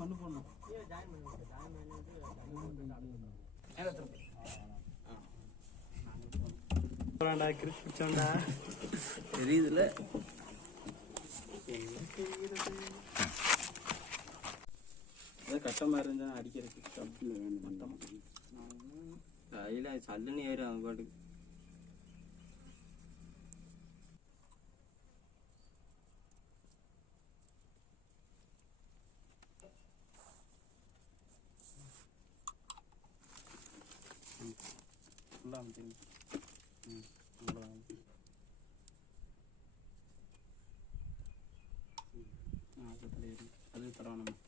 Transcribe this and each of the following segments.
மண்ணு போடணும். தெரியுதுல கஷ்டமா இருந்தா அடிக்கிறதுக்கு தப்பு மட்டமா கையில சல்லுன்னு ஏறும் அவங்க பாட்டுக்கு. அது தரணும்.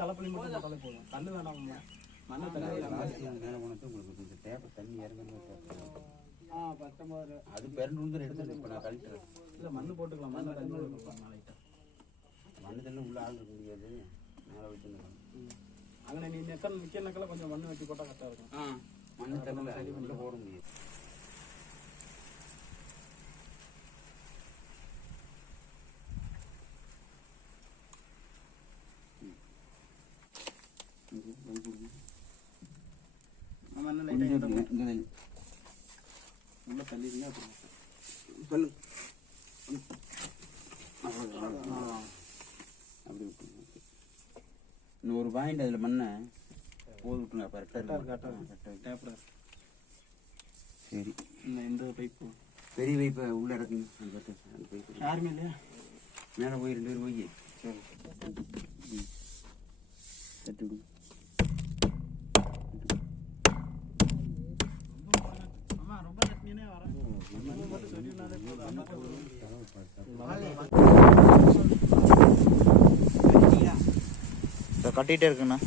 தலைப்பணி மட்டும் போட்டாலே போதும். கண்ணு வேணாம். மண்ணை தண்ணி இறங்க அது பெரண்டு எடுத்துட்டு இப்போ நான் கழிக்கிறேன். இல்லை மண்ணு போட்டுக்கலாம். மண்ணை தண்ணி நாளைக்கு மண்ணு தண்ணி உள்ள ஆள் இருக்க முடியாது. மேலே வச்சுருந்தேன். அங்கே நீ நிற்கிற நக்கெல்லாம் கொஞ்சம் மண்ணு வெட்டி போட்டால் கரெக்டாக இருக்கும். மண்ணு தண்ணி சரி பண்ணி போட முடியாது. உள்ள தள்ளிடுங்க. அப்புறம் சொல்லு அப்படி விட்டுருங்க. இன்னொரு பாயிண்ட் அதில் மண்ணை போது விட்டுருங்க. கரெக்டாக சரி. இந்த பைப்பு பெரிய பைப்பை உள்ள இடக்குங்க. அந்த பைப்பு யாருமே இல்லையா? மேலே போய் 2 பேர் போய் சரி தட்டி விடுங்க. கட்டிகிட்டே இருக்குண்ணா.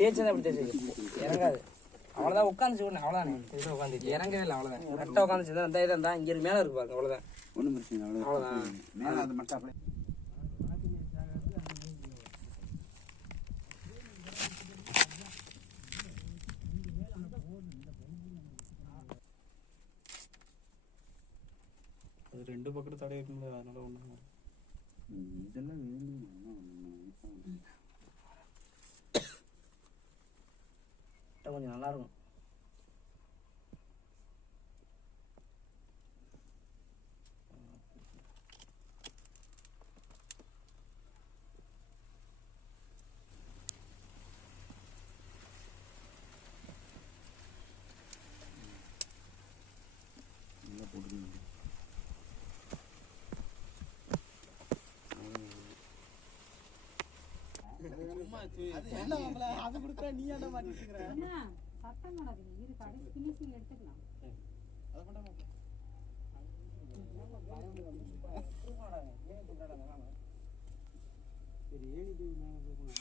தேய்ச்சா அப்படி தேய்ச்சி இறங்காது. அவ்வளோதான் உட்காந்துச்சு ஒன்று, அவ்வளோதானே. இதுதான் உட்காந்துச்சு, இறங்கவே இல்லை, அவ்வளோதான். கரெக்டாக உட்காந்துச்சு தான். அந்த இதான் இங்கே மேலே இருக்கு பாருங்க, அவ்வளோதான். ஒன்றும் பிரச்சனை இல்லை, அவ்வளோதான். மேலே அது மட்டும் அப்படியே அது 2 பக்கத்து தடை இருக்கும்ல, அதனால ஒன்றும் இதெல்லாம் கொஞ்சம் நல்லா இருக்கும். நல்லா போட்டுக்கணும். அது கொடுக்குற நீ என்ன மாட்டிட்டு இருக்கிற? சத்தம் போடாதீங்க, இது கடைசி ஃபினிஷிங் எடுத்துக்கலாம். அதை மட்டும் சரி, ஏன் இது மேலே போகணும்?